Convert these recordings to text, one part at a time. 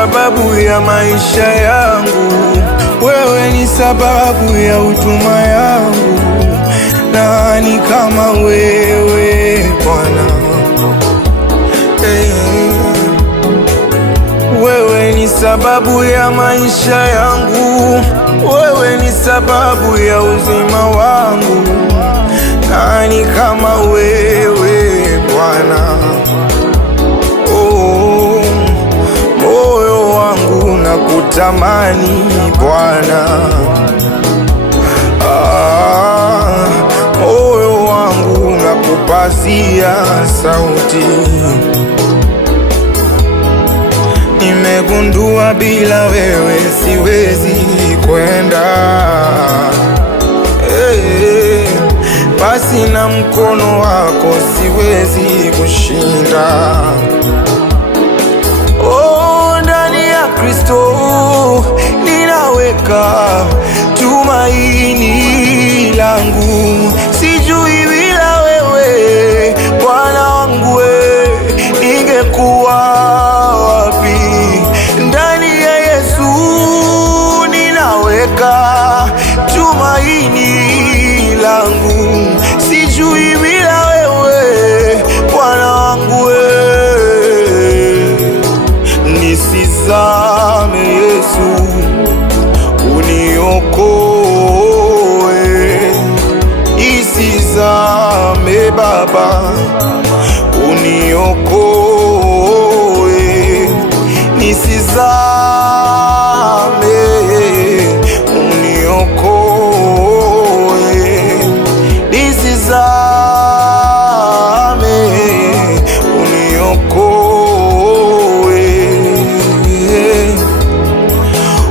sababu ya maisha yangu, wewe ni sababu ya huduma yangu. Nani kama wewe Bwana? Wewe ni sababu ya maisha yangu, wewe ni sababu ya uzima wangu. Nani kama wewe Bwana? Oh, moyo wangu nakutamani Bwana. Moyo wangu nakupazia sauti. Nimegundua bila wewe siwezi kwenda, basi na mkono wako siwezi kushinda. Oh, ndani ya Kristo ninaweka tumaini langu. Sijui bila wewe Bwana wangu, ningekuwa wapi? Ndani ya Yesu ninaweka tumaini langu. Sijui bila wewe Bwana wangu, nisizame Yesu, uniokoe. Nisizame Baba, uniokoe. Nisizame, uniokoe. Nisizame, uniokoe.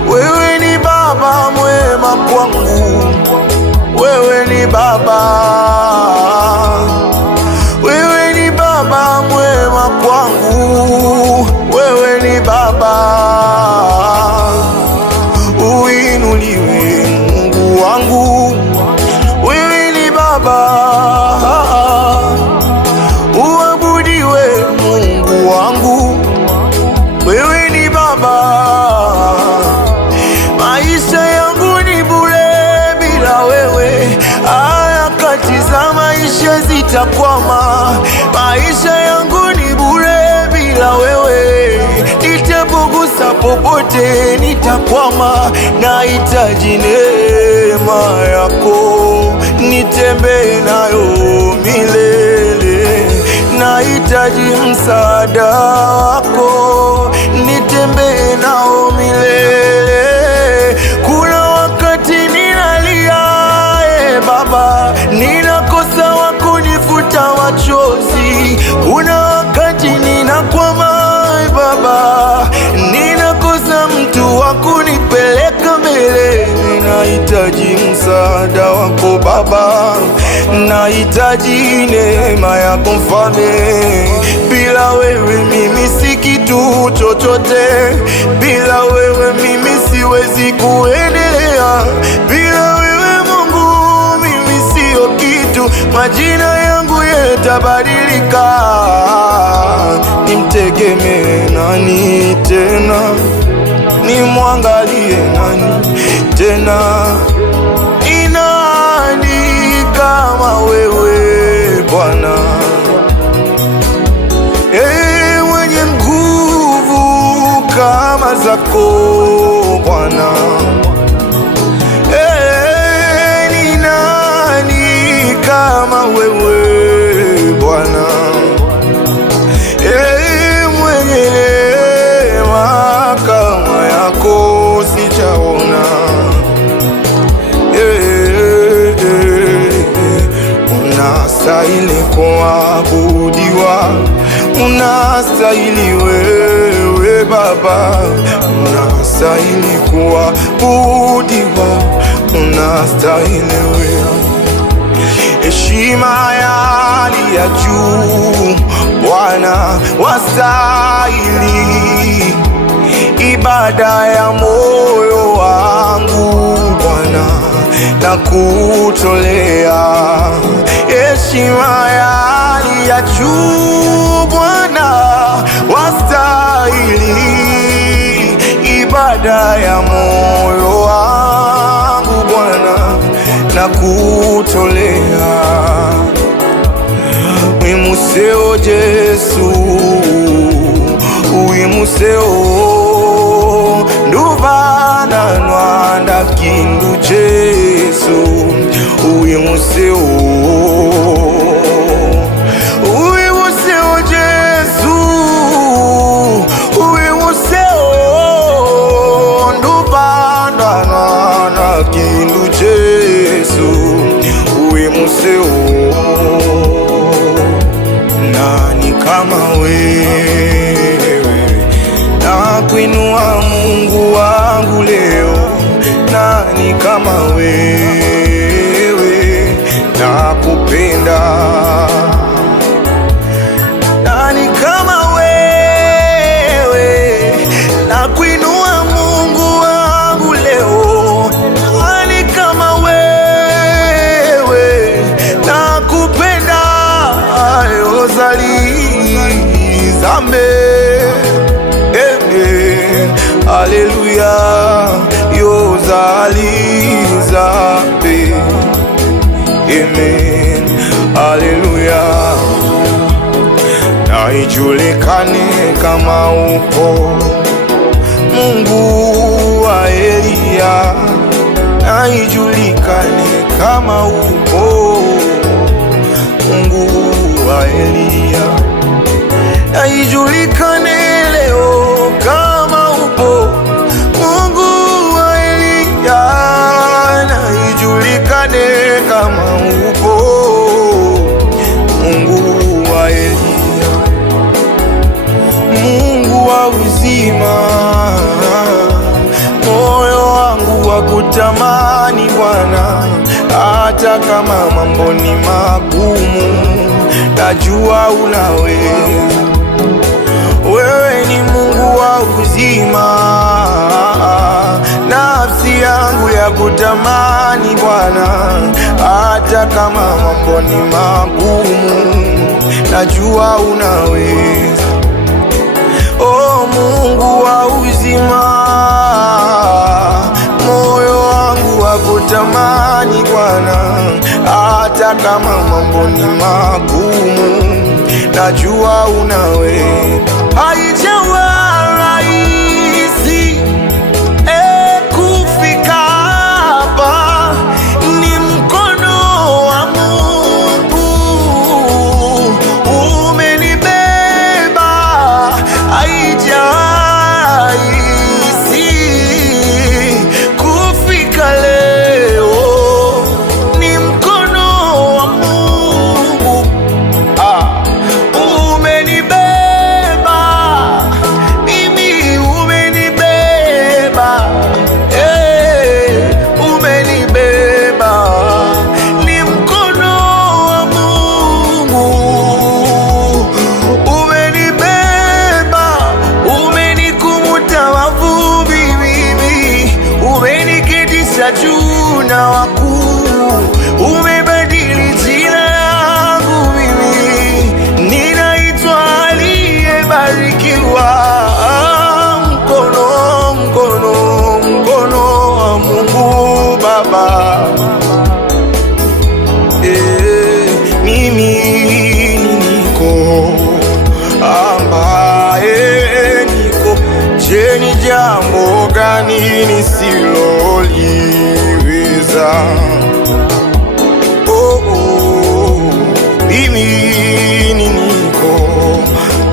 Wewe ni Baba mwema kwangu, wewe ni Baba, wewe ni Baba mwema kwangu, wewe ni Baba. Uinuliwe Mungu wangu, wewe ni Baba. Uabudiwe Mungu wangu, wewe ni Baba. Maisha yangu ni bure bila wewe, harakati za maisha zitakwama. Maisha yangu ni bure bila wewe, nitapogusa popote nitakwama. Nahitaji neema yako, nitembee nayo milele. Nahitaji msaada wako, nitembee nao milele. Kuna wakati ninalia, Baba, ninakosa wa kunifuta machozi. Kuna wakati ninakwama, Baba, ninakosa mtu wa kunipeleka mbele. Nahitaji msaada wako Baba, nahitaji neema yako Mfalme. Bila wewe mimi si kitu chochote, bila wewe mimi siwezi kuendelea. Bila wewe Mungu mimi sio kitu, majina yangu yatabadilika. Nimtegemee nani tena? Nimwangalie nani tena? Ni nani kama wewe Bwana? Mwenye nguvu kama zako Bwana. Ni nani kama wewe Bwana? Mwenye neema kama yako sijaona. Unastahili kuabudiwa, unastahili wewe Baba, unastahili kuabudiwa, unastahili wewe. Heshima ya hali ya juu Bwana, wastahili ibada ya moyo wangu Bwana, na kutolea heshima ya hali ya juu Bwana, wastahili ibada ya moyo wangu Bwana na kutolea wimuseo Jesu, wimuseo nduvana nwanda kindu Jesu, wimuseo kindu Jesu, wimuseo. Nani kama wewe? Na kuinua Mungu wangu leo. Nani kama wewe? Na kupenda. Nani kama wewe? Na kuinua Mungu wangu leo. Zambe, amen, haleluya, yozali zambe, amen, haleluya. Na ijulikane kama upo Mungu wa Elia, na ijulikane kama upo Mungu wa Elia, na ijulikane leo kama upo Mungu wa Elia, na ijulikane kama upo Mungu wa Elia, Mungu wa uzima. Moyo wangu wa kutamani Bwana, hata kama mambo ni magumu, najua unaweza. Wewe ni Mungu wa uzima, nafsi yangu ya kutamani Bwana, hata kama mambo ni magumu, najua unaweza. Oh Mungu wa uzima, moyo wangu wa kutamani Bwana, hata kama mambo ni magumu, najua unaweza. Haijawa rahisi kufika hapa, ni mkono wa Mungu umenibeba. Haijawa rahisi kufika leo, ni mkono wa Mungu juu na wakuu, umebadili jina langu mimi, ninaitwa aliyebarikiwa. Mkono wa Mungu Baba, mimi niko ambaye niko. Je, ni jambo gani nisiloliweza? Mimi niko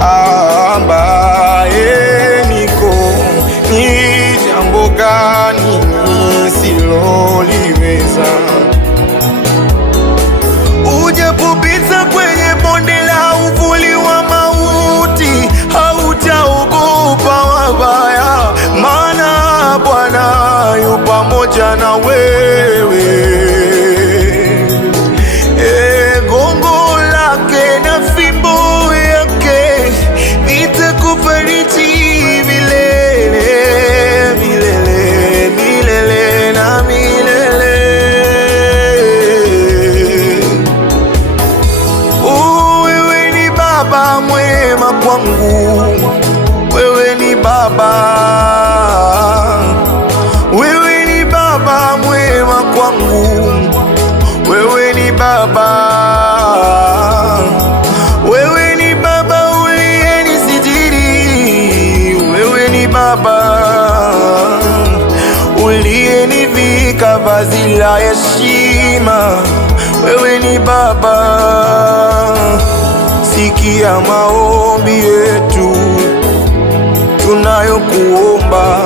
ambaye niko. Ni jambo gani nisiloliweza? Ujapopita kwenye bonde la uvuli wa mauti, hautaogopa mabaya, maana Bwana yu pamoja na wewe. Gongo lake na fimbo yake vitakufariji milele, milele, milele na milele. Wewe ni Baba mwema kwangu, wewe ni Baba kwangu. Wewe ni Baba, wewe ni Baba uliyenisitiri. Wewe ni Baba uliyenivika vazi la heshima. Wewe ni Baba, sikia maombi yetu tunayokuomba.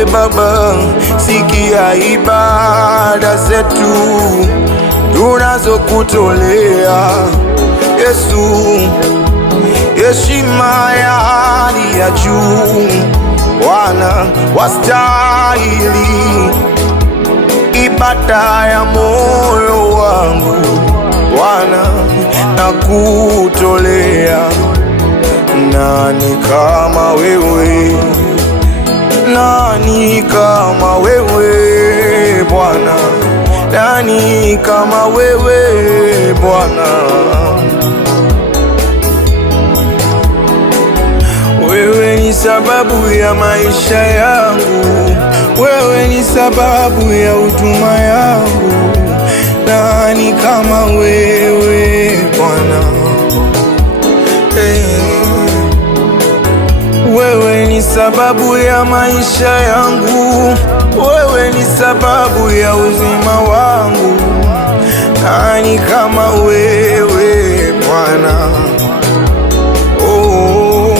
E Baba, sikia ibada zetu tunazokutolea. Yesu, heshima ya hali ya juu, Bwana wastahili ibada ya moyo wangu. Bwana nakutolea. Nani kama wewe? Nani kama wewe Bwana? Nani kama wewe Bwana? Wewe ni sababu ya maisha yangu, wewe ni sababu ya huduma yangu. Nani kama wewe Bwana? Wewe ni sababu ya maisha yangu, wewe ni sababu ya uzima wangu. Nani kama wewe Bwana? Oh,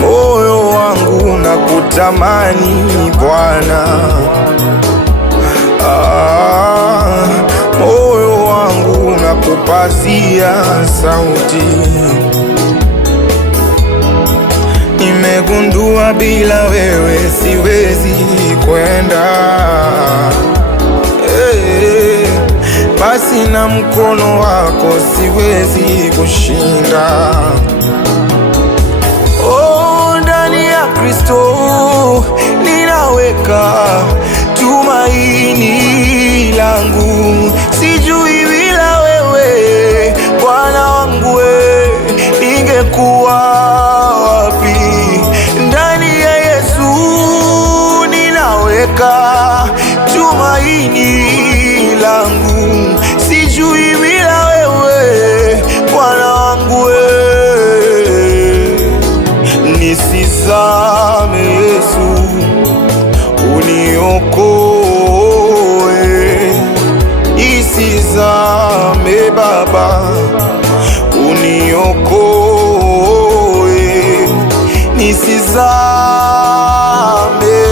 moyo wangu nakutamani Bwana. Moyo wangu nakupazia sauti. Nimegundua bila wewe siwezi kwenda. Basi na mkono wako siwezi kushinda. Oh, ndani ya Kristo ninaweka tumaini langu. Sijui bila wewe Bwana wangu, ningekuwa wapi? Ndani ya Yesu ninaweka tumaini langu. Sijui bila wewe Bwana wangu, nisizame Yesu, uniokoe. Nisizame Baba, uniokoe. Nisizame,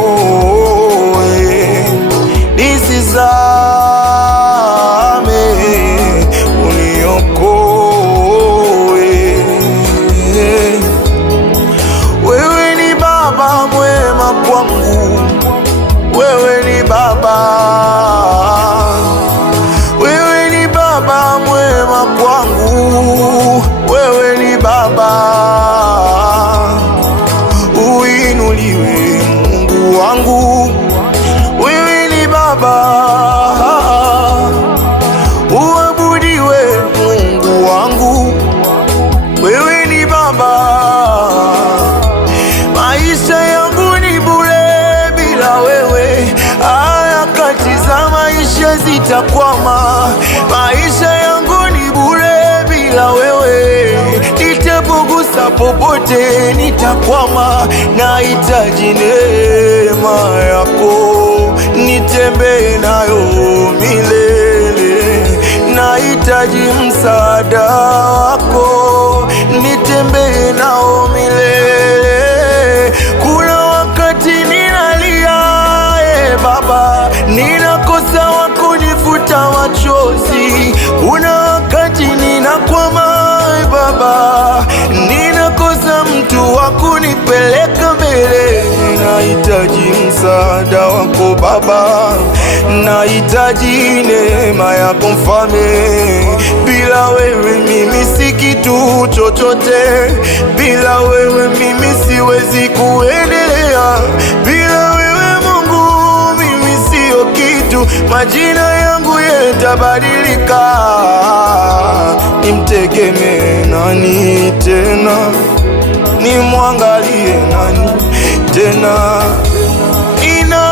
uniokoe. Nisizame, uniokoe. Wewe ni Baba mwema kwangu, wewe ni Baba, wewe ni Baba mwema kwangu, wewe ni Baba. Uinuliwe Mungu wangu, wewe ni Baba. Uabudiwe Mungu wangu, wewe ni Baba. Maisha yangu ni bure bila wewe, harakati za maisha zitakwama. Maisha yangu ni bure bila wewe, nitapogusa popote nitakwama. Nahitaji neema yako, nitembee nayo milele. Nahitaji msaada wako, nitembee nao milele. Kuna wakati ninalia, Baba, ninakosa wa kunifuta machozi. Kuna wakati ninakwama, Baba, ninakosa mtu wa kunipeleka mbele. Nahitaji msaada wako Baba, nahitaji neema yako Mfalme. Bila wewe mimi si kitu chochote, bila wewe mimi siwezi kuendelea. Bila wewe Mungu mimi sio kitu, majina yangu yatabadilika. Nimtegemee nani tena? Nimwangalie nani tena? Nina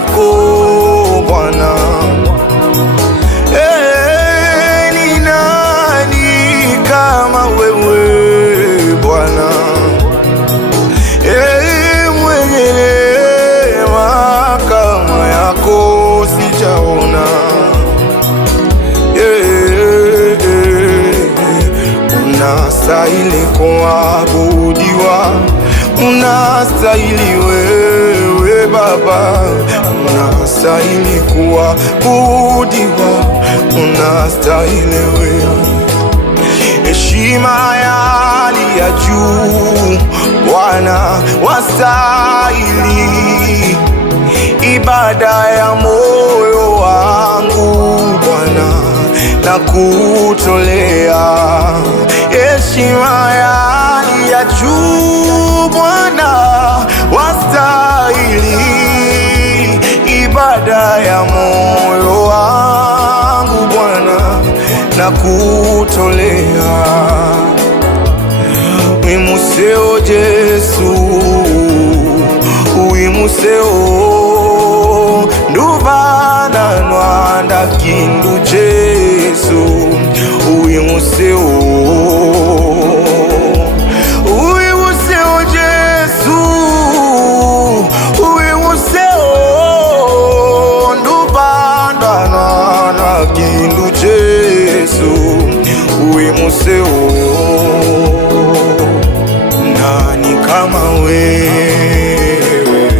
zako Bwana. Ni nani kama wewe Bwana? Mwenye neema kama yako sijaona. Unastahili kuabudiwa, unastahili wewe Baba, unastahili kuabudiwa, unastahili wewe. Heshima ya hali ya juu Bwana, wastahili ibada ya moyo wangu Bwana, na kutolea. Heshima ya hali ya juu Bwana, wastahili ibada ya moyo wangu Bwana, na kutolea. Wimuseo Jesu, wimuseo nduvana nwanda kindu Jesu, wimuseo, wimuseo Jesu, wimuseo nduvana nwanda kindu Jesu, wimuseo. Nani kama wewe?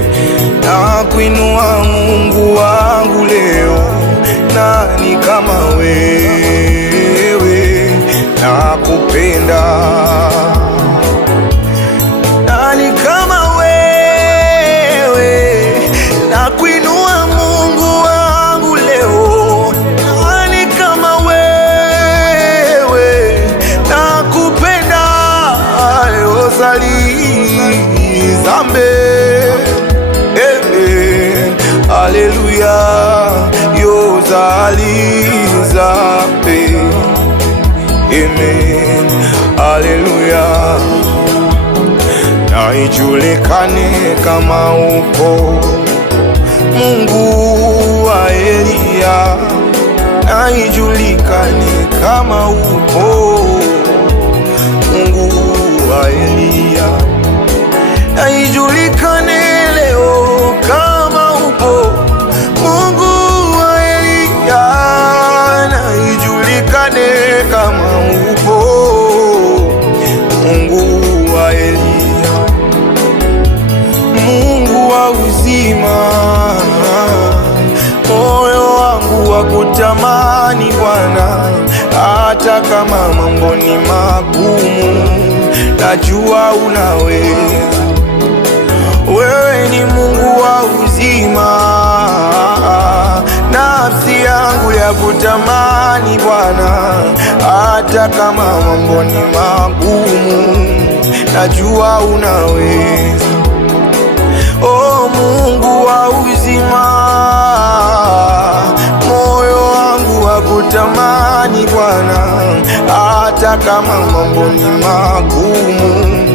Nakuinua Mungu wangu leo. Nani kama wewe? Nakupenda. Nani kama wewe? Nakuinua Mungu wangu leo. Nani kama wewe? Nakupenda. Ozali zambe, Haleluya, yozali zambe, amen, haleluya. Na ijulikane kama upo Mungu wa Eliya, na ijulikane kama upo Mungu wa Eliya, na ijulikane leo kama upo Mungu wa Eliya, na ijulikane kama upo Mungu wa Eliya. Mungu wa uzima, moyo wangu wakutamani Bwana, hata kama mambo ni magumu, najua unaweza. Wewe ni Mungu wa uzima, nafsi yangu ya kutamani Bwana, hata kama mambo ni magumu, najua unaweza. Oh Mungu wa uzima, moyo wangu wa kutamani Bwana, hata kama mambo ni magumu,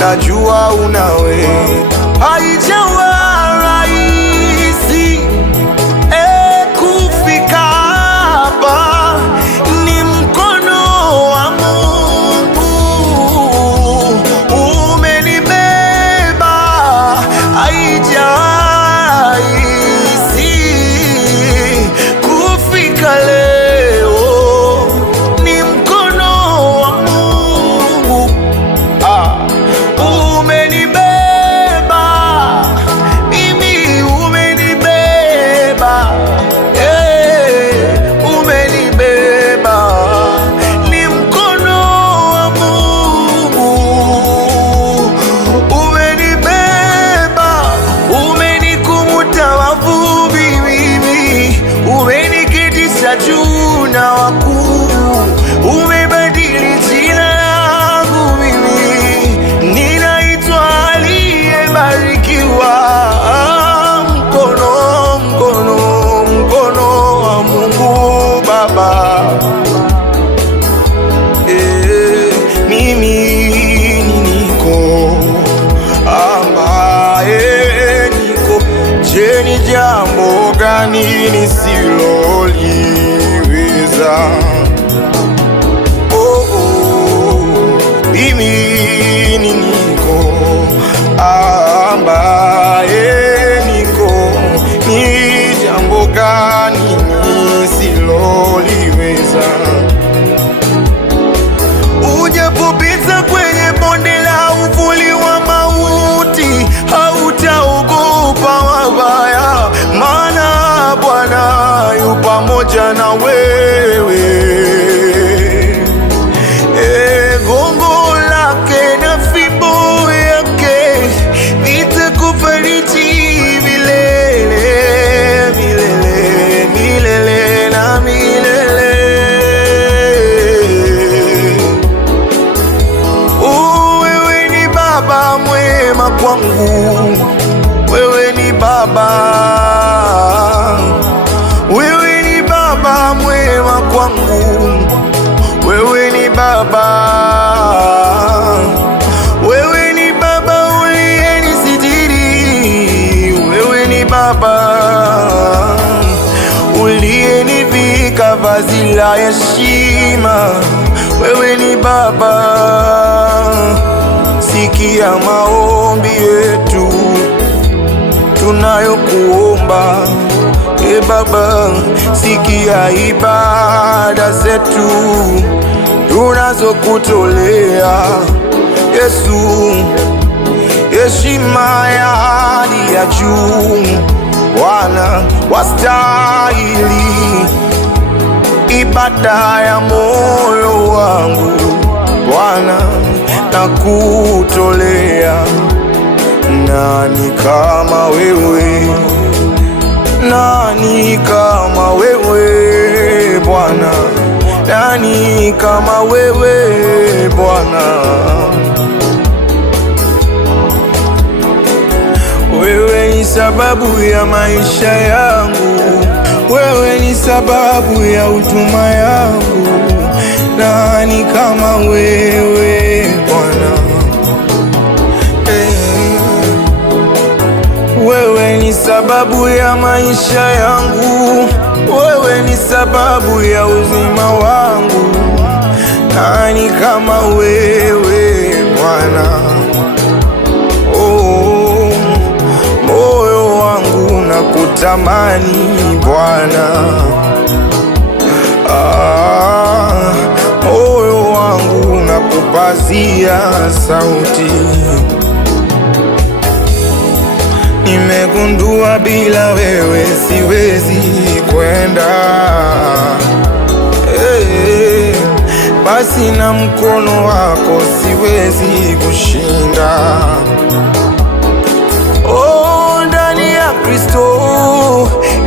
najua unaweza. Haijawa rahisi kufika hapa, ni mkono wa Mungu umenibeba. Haijawa rahisi kufika leo, ni mkono wa Mungu umenibeba. gani nisiloliweza? Mimi niko ambaye niko, ni jambo gani nisiloliweza? Ujapopita kwenye bonde la uvuli wa mauti, hautaogopa mabaya, maana Bwana yu pamoja na wewe. Gongo lake na fimbo yake vitakufariji milele, milele, milele na milele. Wewe ni Baba mwema kwangu, wewe ni Baba, wewe ni Baba mwema kwangu, wewe ni Baba, wewe ni Baba uliyenisitiri, wewe ni Baba uliyenivika vazi la heshima, wewe ni Baba. Sikia maombi yetu tunayokuomba, Baba, sikia ibada zetu tunazokutolea Yesu. Heshima ya hali ya juu, Bwana wastahili ibada ya moyo wangu, Bwana nakutolea. Nani kama wewe? Nani kama wewe Bwana? Nani kama wewe Bwana? Wewe ni sababu ya maisha yangu, wewe ni sababu ya huduma yangu. Nani kama wewe Bwana? Wewe ni sababu ya maisha yangu, wewe ni sababu ya uzima wangu. Nani kama wewe Bwana? Oh, moyo wangu nakutamani Bwana. Moyo wangu nakupazia sauti. Nimegundua bila wewe siwezi kwenda, basi na mkono wako siwezi kushinda. Ndani ya Kristo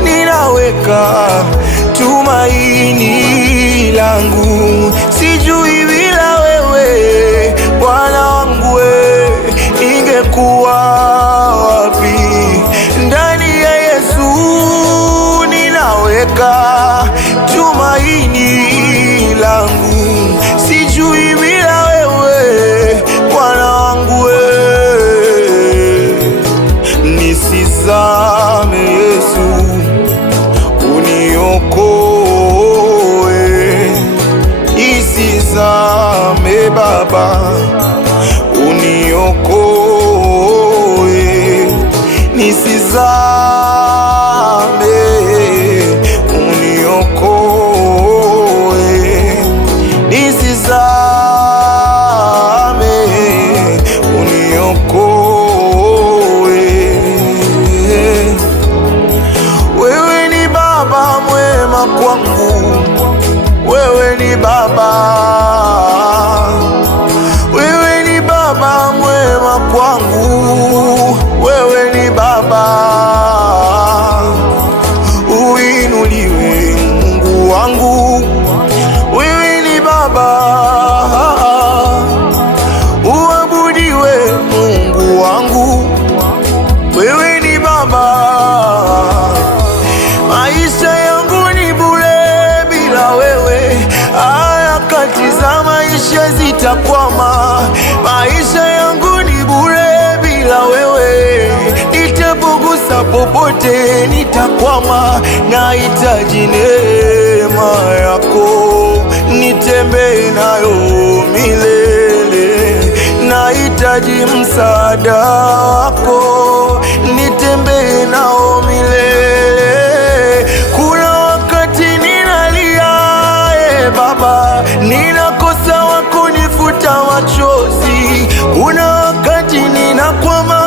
ninaweka tumaini langu, sijui bila wewe Bwana wangu, ningekuwa wapi? Ndani ya Yesu ninaweka tumaini langu, sijui bila wewe Bwana wangu, nisizame Yesu, uniokoe, nisizame Baba, uniokoe, nisizame, uniokoe, nisizame, uniokoe. Wewe ni Baba mwema kwangu, wewe ni Baba, wewe ni Baba mwema kwangu, wewe ni Baba. Uinuliwe Mungu wangu, wewe ni Baba. Uabudiwe Mungu wangu, wewe ni Baba. Maisha yangu ni bure bila wewe, harakati za maisha zitakwama. Maisha yangu ni bure bila wewe, nitapogusa popote nitakwama, nahitaji neema yako, nitembee nayo milele. Nahitaji msaada wako, nitembee nao milele. Kuna wakati ninalia, Baba, ninakosa wa kunifuta machozi. Kuna wakati ninakwama,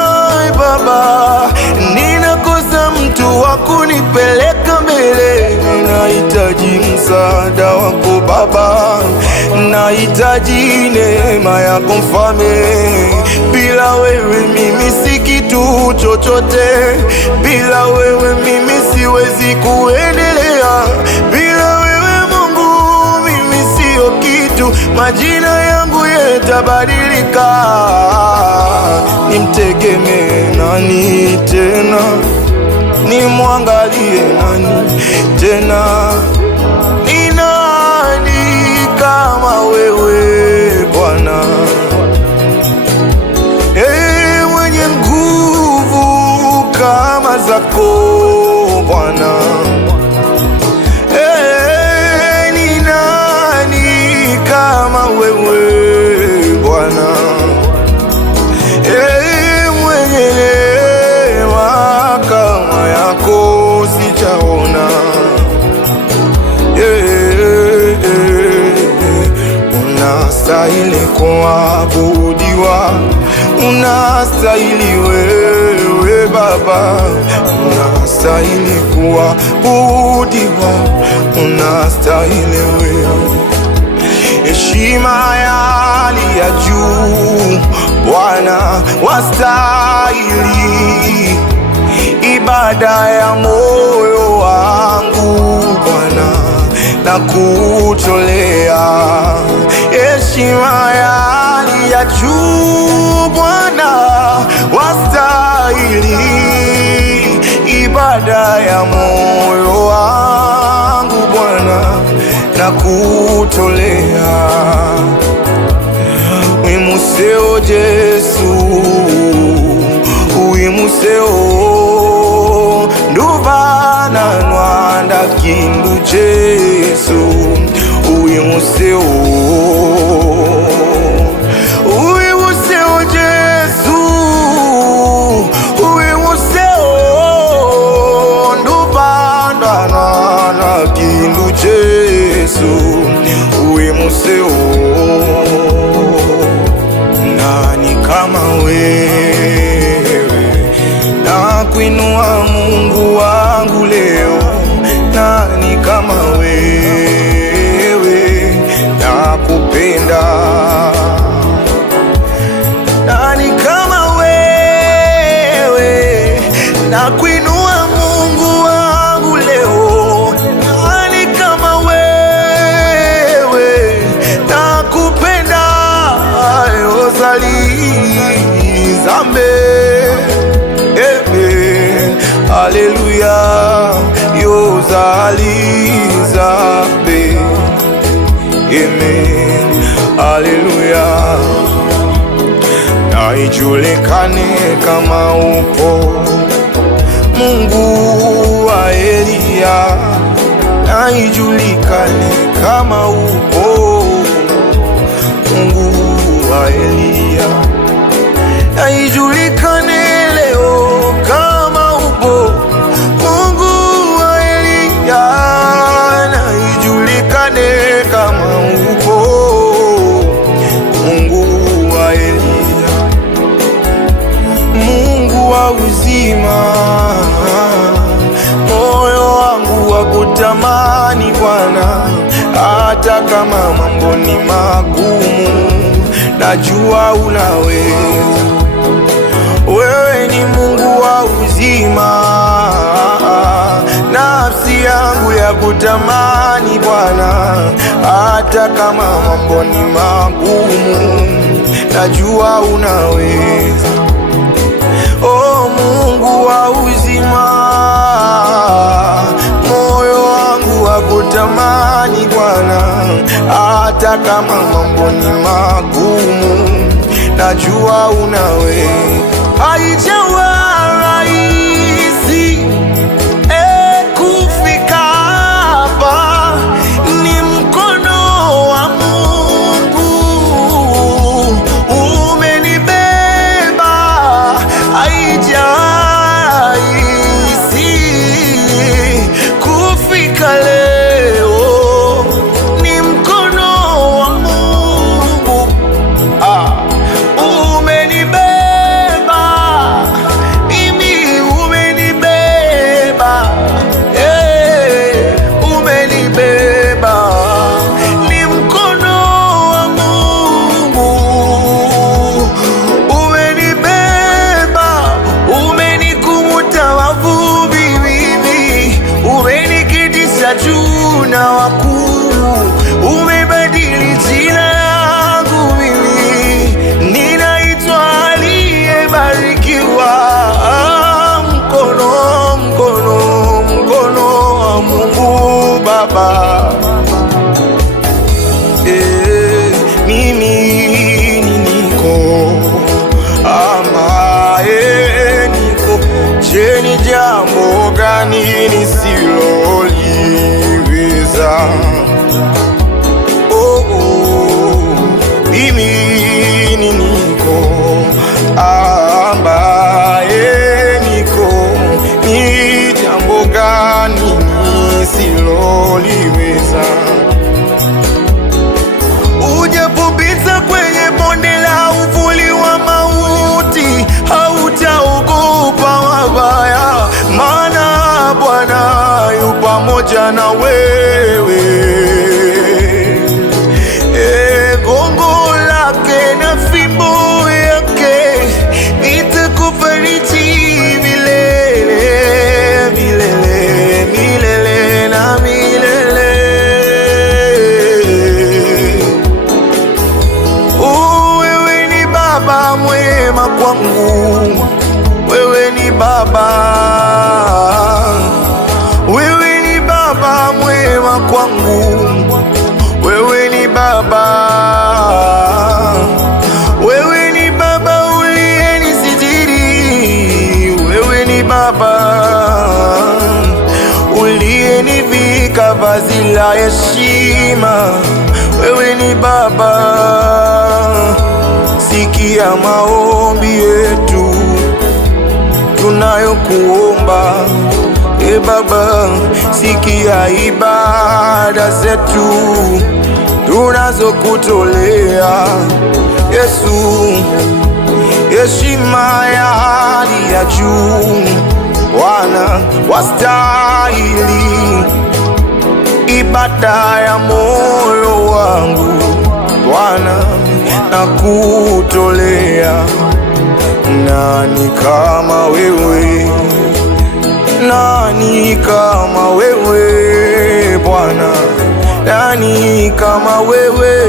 Baba, ninakosa mtu wa kunipeleka mbele. Nahitaji msaada wako Baba, nahitaji neema yako Mfalme. Bila wewe mimi si kitu chochote, bila wewe mimi siwezi kuendelea, bila wewe Mungu mimi sio kitu. Majina yangu yatabadilika, nimtegemee nani tena? Nimwangalie nani tena? Ni nani kama wewe Bwana? Mwenye nguvu kama zako Bwana. Ni nani kama wewe Bwana? Mwenye neema kama yako sijaona. Unastahili kuabudiwa, unastahili wewe Baba, unastahili kuabudiwa, unastahili wewe. Heshima ya hali ya juu Bwana, wastahili ibada ya moyo wangu Bwana, na kutolea. Heshima ya hali ya juu Bwana, wastahili ibada ya moyo wangu Bwana, na kutolea. Wimuseo Jesu, wimuseo nduvana nwanda kindu Jesu, wimuseo, wimuseo Jesu, wimuseo nduvana nwanda kindu Jesu, wimuseo. Nani kama wewe? Nakuinua Mungu wangu leo. Nani kama wewe? Nakupenda. Nani kama wewe? Nakuinua Mungu wangu leo. Nani kama wewe? Nakupenda. Yozali zambe, amen, haleluya. Yozali zambe, amen, haleluya. Na ijulikane kama upo Mungu wa Elia, na ijulikane kama upo Mungu wa Elia, na ijulikane leo kama upo Mungu wa Elia, na ijulikane kama upo Mungu wa Elia. Mungu wa uzima, moyo wangu wakutamani Bwana, hata kama mambo ni magumu, najua unaweza. Wewe ni Mungu wa uzima, nafsi yangu ya kutamani Bwana, hata kama mambo ni magumu, najua unaweza. Oh Mungu wa uzima, moyo wangu wakutamani Bwana, hata kama mambo ni magumu, najua unaweza. Haijawa rahisi mimi niko ambaye niko. Je, ni jambo gani nisiloliweza? Mimi niko ambaye niko. Ni jambo gani nisiloliweza? Ujapopita kwenye bonde la uvuli wa mauti, hautaogopa mabaya, maana Bwana yu pamoja na wewe. Gongo lake na fimbo yake itakufariji milele, milele, milele na milele. Wewe ni Baba mwema kwangu, wewe ni Baba, wewe ni Baba mwema kwangu, wewe ni Baba, wewe ni Baba uliyenisitiri, wewe ni Baba uliyenivika vazi la heshima, wewe ni Baba. Sikia maombi yetu tunayokuomba, Baba, sikia ibada zetu tunazokutolea. Yesu, heshima ya hali ya juu, Bwana wastahili ibada ya moyo wangu, Bwana nakutolea. Nani kama wewe? Nani kama wewe Bwana? Nani kama wewe?